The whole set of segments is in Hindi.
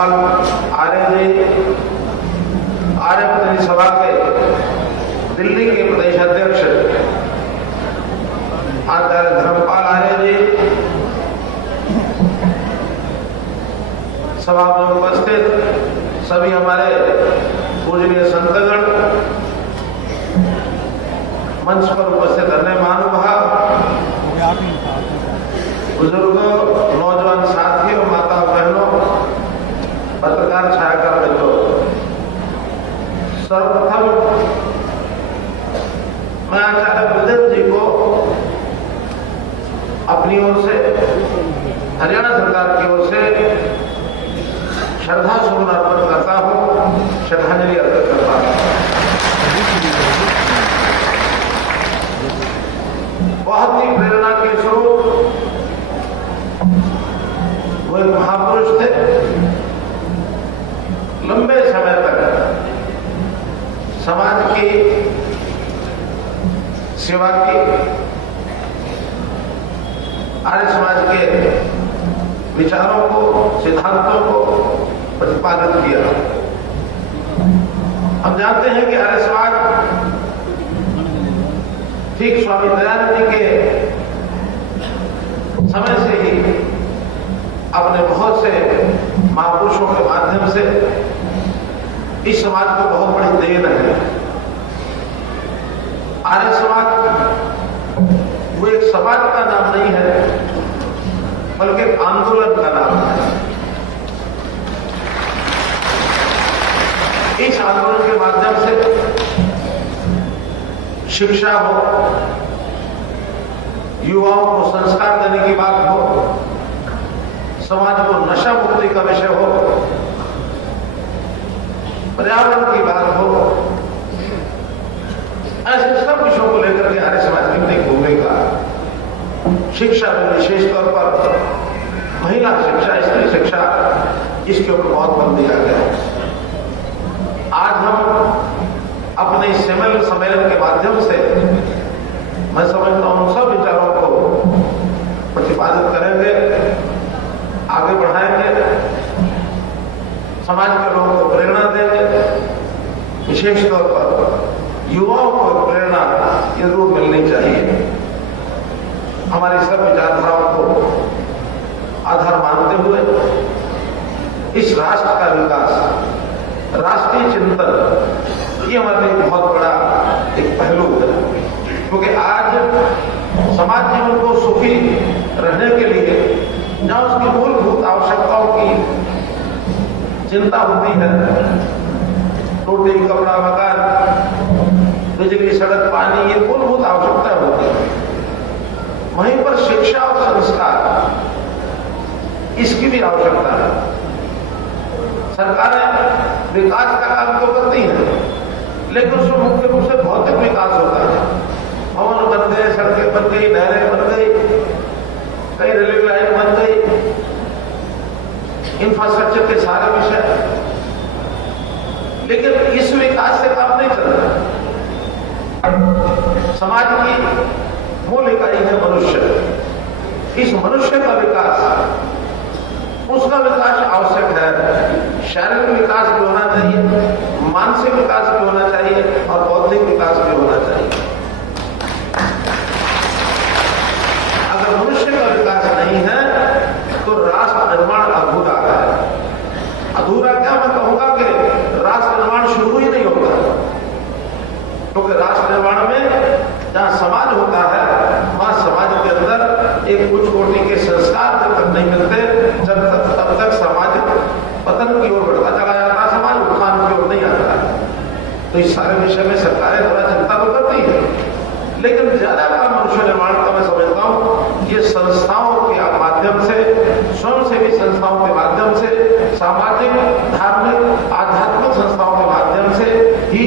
धर्मपाल आर्य जी, आर्य प्रतिनिधि सभा के दिल्ली के प्रदेश अध्यक्ष आचार्य धर्मपाल आर्य जी, सभा में उपस्थित सभी हमारे पूजनीय संतगण, मंच पर उपस्थित अन्य महानुभाव, बुजुर्गों, नौजवान साथियों, माता बहनों, पत्रकार छायाकार मित्रों, सर्वप्रथम मैं आचार्य गुरुदेव जी को अपनी ओर से, हरियाणा सरकार की ओर से श्रद्धा सुमन अर्पण करता हूं, श्रद्धांजलि अर्पित करता हूं। बहुत ही प्रेरणा के स्रोत वो एक महापुरुष थे। लंबे समय तक समाज की सेवा की, आर्य समाज के विचारों को, सिद्धांतों को प्रतिपादित किया। हम जानते हैं कि आर्य समाज ठीक स्वामी दयानंद जी के समय से ही अपने बहुत से महापुरुषों के माध्यम से इस समाज को बहुत बड़ी देन है। आर्य समाज वो एक समाज का नाम नहीं है, बल्कि एक आंदोलन का नाम है। इस आंदोलन के माध्यम से शिक्षा हो, युवाओं को संस्कार देने की बात हो, समाज को नशा मुक्ति का विषय हो, पर्यावरण की बात हो, ऐसे सब विषयों को लेकर के आर्य समाज की अपनी भूमिका, शिक्षा में विशेष तौर पर महिला शिक्षा, स्त्री शिक्षा, इसके ऊपर बहुत बल दिया गया। आज हम अपने सम्मेलन के माध्यम से मैं समझता हूं सब विचारों को प्रतिपादित करेंगे, आगे बढ़ाएंगे, समाज के लोगों को प्रेरणा देंगे। विशेष तौर पर युवाओं को प्रेरणा जरूर मिलनी चाहिए। हमारी सब विचारधाराओं को आधार मानते हुए इस राष्ट्र का विकास, राष्ट्रीय चिंतन, ये हमारे लिए बहुत बड़ा एक पहलू है। क्योंकि आज समाज जीवन को सुखी रहने के लिए जहां उसकी मूलभूत आवश्यकताओं की चिंता होती है, रोटी, कपड़ा, मकान, बिजली, सड़क, पानी, ये मूलभूत आवश्यकता होती है, वहीं पर शिक्षा और संस्कार, इसकी भी आवश्यकता है। सरकारें विकास का काम तो करती हैं, लेकिन उसमें मुख्य रूप से भौतिक विकास होता है। भवन बन गए, सड़कें बन गई, नहरें बन गई, कई रेलवे लाइन बन गई, इंफ्रास्ट्रक्चर के सारे विषय, लेकिन इस विकास से काम नहीं चल रहा। समाज की मूल इकाई है मनुष्य। इस मनुष्य का विकास, उसका विकास आवश्यक है। शारीरिक विकास भी होना चाहिए, मानसिक विकास भी होना चाहिए और बौद्धिक विकास भी होना चाहिए। अगर मनुष्य का विकास नहीं है तो राष्ट्र निर्माण अधूरा है। अधूरा क्या, मैं कहूंगा कि राष्ट्र निर्माण शुरू ही नहीं होता। क्योंकि राष्ट्र निर्माण में जहां समाज होता है, वहां समाज के अंदर एक उच्च कोटि के संस्कार जब तक नहीं मिलते, तब तक समाज पतन की ओर बढ़ता चला जाता है, समाज उत्थान की ओर नहीं आता। तो इस सारे विषय में सरकारें थोड़ा चिंता तो करती है, लेकिन ज्यादा काम मनुष्य निर्माण का मैं समझता हूं ये संस्थाओं के माध्यम से, स्वयंसेवी संस्थाओं के माध्यम से, सामाजिक, धार्मिक, आध्यात्मिक संस्थाओं के माध्यम से ही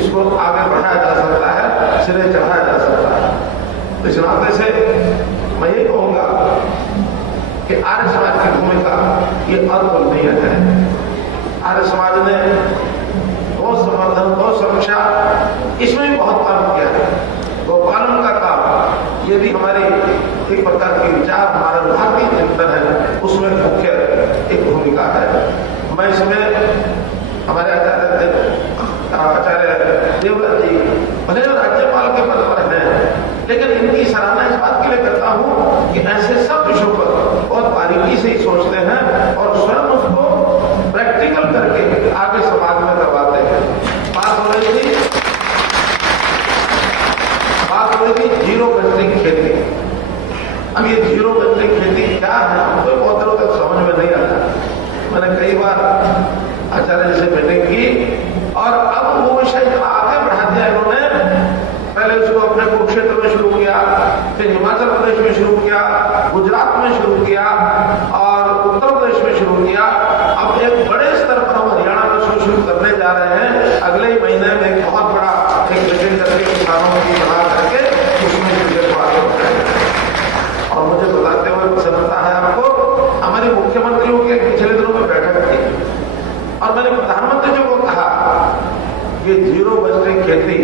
इसको आगे बढ़ाया जा सकता है, सिरे चढ़ाया जा सकता है। तो इस नाते से मैं ये कहूंगा कि आर्य समाज की भूमिका ये अतुलनीय है। आर्य समाज ने गौ संवर्धन, गौ सुरक्षा, इसमें भी बहुत काम किया है। गौपालन का काम, ये भी हमारी एक प्रकार की विचार, हमारा भारतीय चिंतन है, उसमें मुख्य एक भूमिका है। राज्यपाल के पद पर हैं, लेकिन इनकी सराहना इस बात के लिए करता हूं कि ऐसे सब विषयों पर बहुत बारीकी से ही सोचते हैं और स्वयं उसको प्रैक्टिकल करके आगे समाज में करवाते हैं। बात हो रही थी जीरो बजटिंग खेती। अब ये जीरो बजटिंग खेती क्या है, हमको बहुत दिनों तक समझ में नहीं आया। मैंने कई बार आचार्य जी से मीटिंग की और अब वो विषय आगे बढ़ा दिया इन्होंने। पहले उसको अपने कुरुक्षेत्र में शुरू किया, फिर हिमाचल प्रदेश में शुरू किया, गुजरात में शुरू किया और उत्तर प्रदेश में शुरू किया। अब एक बड़े स्तर पर हम हरियाणा में शुरू करने जा रहे हैं। अगले ही महीने में एक बहुत बड़ा एक मीटिंग करके किसानों की बना करके उसमें आगे बढ़ाएंगे। और मुझे बताते हुए प्रसन्नता है आपको, हमारे मुख्यमंत्रियों के पिछले दिनों में बैठक थी और मैंने प्रधानमंत्री जी को कहा कि जीरो बजटिंग खेती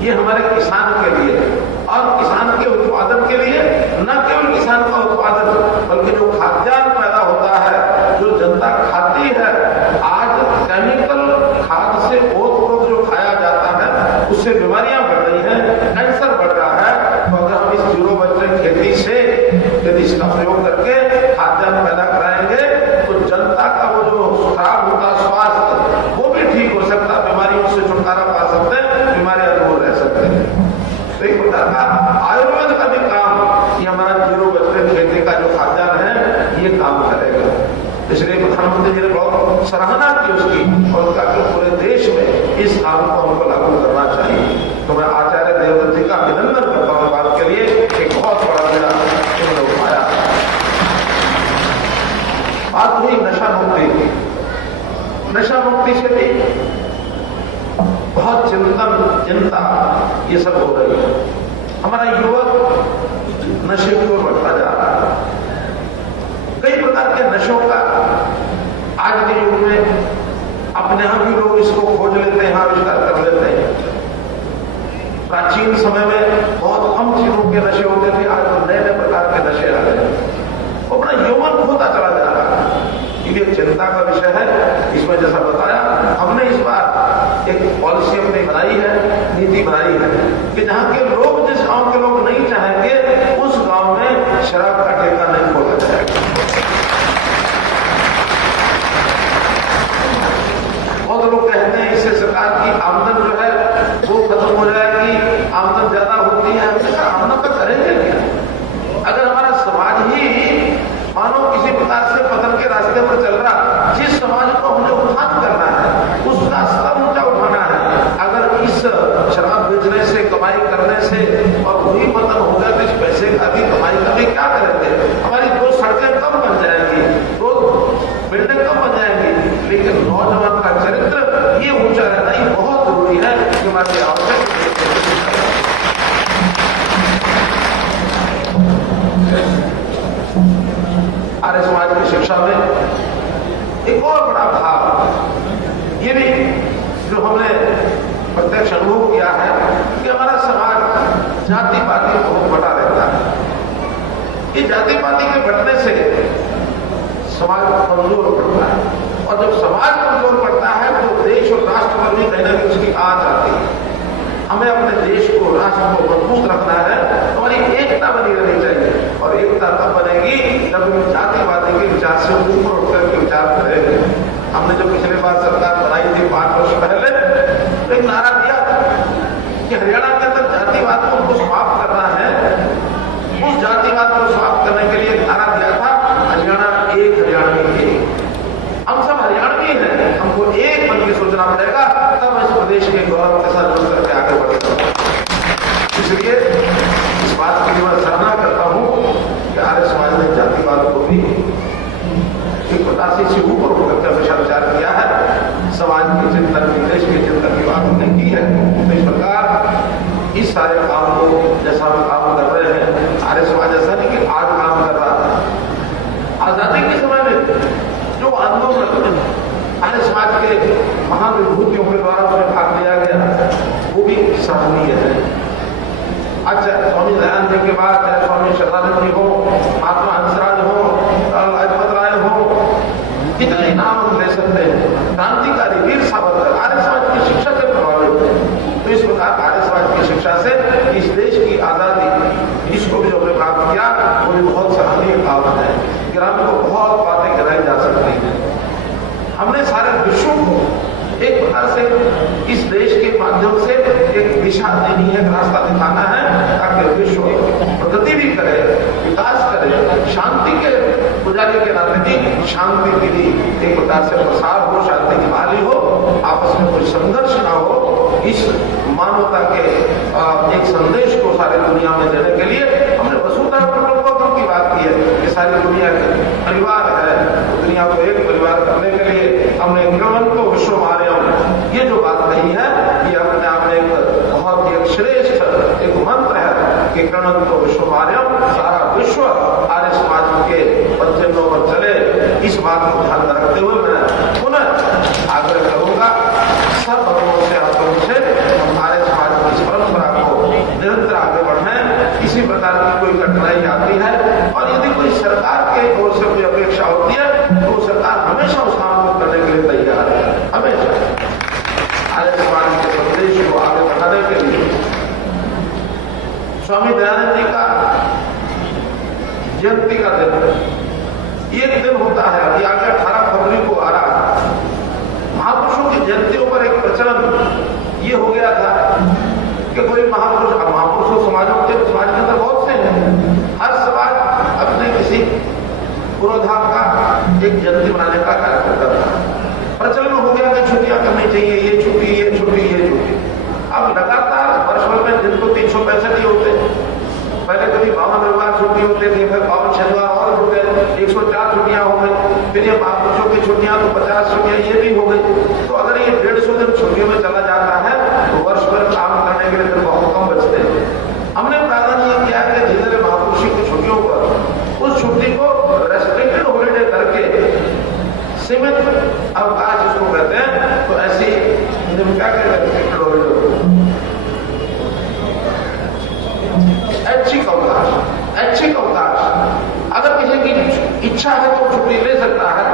ये हमारे किसान के लिए और किसान के उत्पादन के लिए, न केवल किसान का उत्पादन बल्कि जो खाद्यान्न पैदा होता है, जो जनता खाती है। आज केमिकल खाद से ओत-प्रोत जो खाया जाता है उससे बीमारियां बढ़ रही हैं, कैंसर बढ़ रहा है। तो अगर हम इस जीरो बजटिंग खेती से यदि इसका प्रयोग करके खाद्यान्न पैदा कराएंगे तो जनता का वो जो खराब होता स्वास्थ्य वो भी ठीक हो सकता, बीमारियों से छुटकारा पा सकते हैं, बीमारियां दूर रह सकते हैं। तो एक प्रकार का आयुर्वेद का भी काम ये हमारा जीरो बजटिंग खेती का जो खाद्यान्न है ये काम करेगा। इसलिए प्रधानमंत्री जी ने बहुत सराहना की उसकी और उनका कि पूरे देश में इस काम को हमको लागू करना चाहिए। तो मैं आचार्य देवव्रत जी का अभिनंदन करता हूँ बात के लिए, एक बहुत बड़ा मेरा उन्होंने उठाया। बात हुई नशा मुक्ति। नशा मुक्ति से भी बहुत चिंता ये सब हो रही है। हमारा युवक नशे की ओर बढ़ता जा रहा है। कई प्रकार के नशों का आज के युग में अपने यहां भी लोग इसको खोज लेते हैं, आविष्कार कर लेते हैं। प्राचीन समय में बहुत कम चीजों के नशे होते थे, आज तो नए नए प्रकार के नशे आ गए। अपना यौवन खोता चला जा रहा है। ये चिंता का विषय है। इसमें जैसा बताया हमने इस बार एक पॉलिसी अपनी बनाई है, नीति बनाई है कि जहां के लोग, जिस गांव के लोग नहीं चाहेंगे उस गांव में शराब का ठेका नहीं खोला जाएगा। बहुत लोग कहते हैं इससे सरकार की आमदन जो है वो खत्म हो जाएगी, आमदन ज्यादा होती है। आमदन का करेंगे क्या अगर हमारा समाज ही मानो किसी प्रकार से पतन के रास्ते पर चल रहा। जिस समाज को हमने उत्थान करना है उसका स्तर ऊंचा उठाना है। अगर इस शराब बेचने से, कमाई करने से और वही पतन हो गया तो इस पैसे का भी, कमाई का भी क्या करेंगे? हमारी दो सड़कें कम बन जाएंगी, दो बिल्डिंग कम बन जाएंगी, लेकिन नौजवान का चरित्र ये ऊंचा रहना ही बहुत जरूरी है। हमारी आवश्यक आर्य समाज की शिक्षा में एक और बड़ा भाव ये भी जो हमने प्रत्यक्ष अनुभव किया है कि हमारा समाज जाति पाति बहुत बटा रहता है। ये जाति पाति के बटने से समाज कमजोर पड़ता है और जब समाज कमजोर पड़ता है तो देश और राष्ट्र पर भी कहीं ना कहीं उसकी आंच आती है। हमें अपने देश को, राष्ट्र को मजबूत रखना है। हमारी एकता बनी रहनी चाहिए और एकता तब बनेगी जब हम जातिवादी के विचार से ऊपर उठकर के विचार करेंगे। हमने जो पिछले बार सरकार बनाई थी 5 वर्ष पहले, तो एक नारा दिया था कि हरियाणा के अंदर जातिवाद को हमको समाप्त करना है। उस जातिवाद को समाप्त करने के लिए एक नारा दिया था, हरियाणा एक, हरियाणवी एक। हम सब हरियाणवी हैं, हमको एक बन के सोचना पड़ेगा, तब इस प्रदेश के गौरव के साथ जुड़ करके आगे बढ़ेगा। इसलिए इस बात की मैं सराहना करता हूं कि आर्य समाज ने जातिवाद को भी एक प्रकार से ऊपर उठकर के हमेशा विचार किया है। समाज के चिंतन की, देश के चिंतन की बात हमने की है। तो इस प्रकार इस सारे काम को जैसा हम काम कर रहे हैं, आर्य समाज ऐसा नहीं कि आज काम कर रहा है। आजादी के समय में जो आंदोलन आर्य समाज के महान विभूतियों के द्वारा उसमें भाग लिया गया वो भी सराहनीय है। अच्छा, स्वामी दयानंद जी के बाद चाहे स्वामी शरदानंद जी हो, महात्मा हंसराज हो, लाजपत राय हो, कितने नाम हम ले सकते हैं। क्रांतिकारी वीर सावरकर आर्य समाज की शिक्षा से प्रभावित है। तो इस प्रकार आर्य समाज की शिक्षा से इस देश की आजादी, इसको भी जो हमने प्राप्त किया वो भी बहुत सराहनीय काम है। ग्राम को बहुत बातें गिराई जा सकती हैं। हमने सारे विश्व को एक प्रकार से इस देश के माध्यम से एक दिशा देनी है, एक रास्ता दिखाना है, ताकि विश्व प्रगति भी करे, विकास करे, शांति के पुजारी के नाते भी शांति की भी एक प्रकार से प्रसार हो, शांति की बहाली हो, आपस में कोई संघर्ष ना हो। इस मानवता के एक संदेश को सारी दुनिया में देने के लिए हमने वसुधैव कुटुंबकम की बात की है कि सारी दुनिया का परिवार है, दुनिया को एक परिवार करने के लिए हमने क्रमंतो विश्वमार्यम ये जो बात कही है, ये अपने आप में एक बहुत ही श्रेष्ठ एक मंत्र है कि क्रमंतो विश्वमार्यम, सारा विश्व आर्य समाज के पद्धतियों पर चले। इस बात को ध्यान में रखते हुए मैं पुनः आग्रह करूंगा सब भक्तों से, आप लोगों से, हमारे समाज की इस परंपरा को निरंतर आगे बढ़ाएं। किसी प्रकार की कोई कठिनाई आती है और यदि कोई सरकार के ओर से कोई अपेक्षा होती है तो सरकार हमेशा उस काम को करने के लिए तैयार है, हमेशा आर्य समाज के संदेश को आगे बढ़ाने के लिए। स्वामी दयानंद जी का जयंती का दिन, एक दिन होता है, अभी आगे 18 फरवरी को आ रहा है। महापुरुषों की जयंतियों पर एक प्रचलन ये हो गया था कि कोई महापुरुषों समाज के अंदर बहुत से हैं, हर समाज अपने किसी पुरोधा का एक जयंती मनाने का कार्यक्रम करता है। प्रचलन हो गया कि छुट्टियां करनी चाहिए, ये छुट्टी, ये छुट्टी, ये छुट्टी। अब लगातार वर्ष भर में दिन को 365 ही होते। पहले कभी 52 रविवार छुट्टी होते थे, फिर 52 शनिवार और जुड़ गए, 104 छुट्टियां हो गई। फिर ये महापुरुषों की छुट्टियां तो 50 छुट्टियां ये भी हो गई। तो अगर ये 150 दिन छुट्टियों में चला जाता है तो वर्ष भर काम करने के लिए फिर बहुत कम बचते हैं। हमने प्रावधान किया कि धीरे धीरे महापुरुषों की छुट्टियों पर उस छुट्टी को रेस्ट्रिक्टेड हॉलीडे करके, सीमित अवकाश जिसको कहते हैं, तो ऐसी क्या कहते हैं, रेस्ट्रिक्टेड हॉलीडे, ऐच्छिक अवकाश। अगर किसी की इच्छा है तो छुट्टी ले सकता है,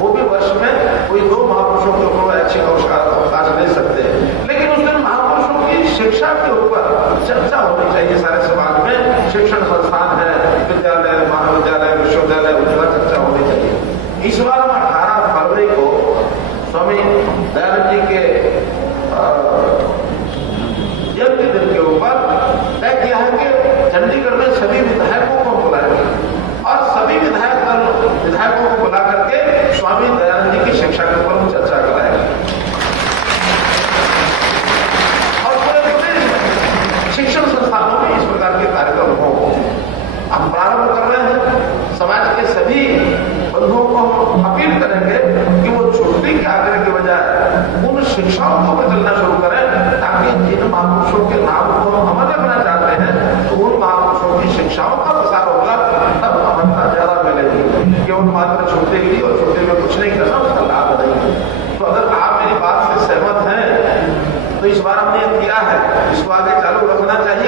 वो भी वर्ष में कोई 2 महापुरुषों के ऊपर ऐच्छिक अवकाश ले सकते हैं। लेकिन उस दिन महापुरुषों की शिक्षा के ऊपर चर्चा होनी चाहिए। सारे समाज में शिक्षण संस्थान है, विद्यालय, महाविद्यालय, विश्वविद्यालय, उनका चर्चा होनी चाहिए। इस बार हम 18 फरवरी को स्वामी दयानंद जी के जयंती दिन के ऊपर तय किया है कि चंडीगढ़ में सभी विधायकों को बुलाएंगे और सभी विधायकों को बुला करके स्वामी दयानंद जी की शिक्षा के ऊपर हम चर्चा कराएंगे। और पूरे प्रदेश में शिक्षण संस्थानों में इस प्रकार के कार्यक्रम हो। हम प्रारंभ कर रहे हैं, समाज के सभी बंधुओं को हम अपील करेंगे कि वो छुट्टी के आग्रह के बजाय उन शिक्षाओं को बदलना शुरू करें, ताकि जिन महापुरुषों के नाम को हम अमर रखना चाहते हैं तो उन महापुरुषों की शिक्षाओं का प्रसार होगा, तब अमरता ज्यादा मिलेगी। केवल मात्र छुट्टी ली और छुट्टी में कुछ नहीं करना, उसका लाभ नहीं। तो अगर आप मेरी बात से सहमत हैं तो इस बार हमने किया है, इसको आगे चालू रखना चाहिए।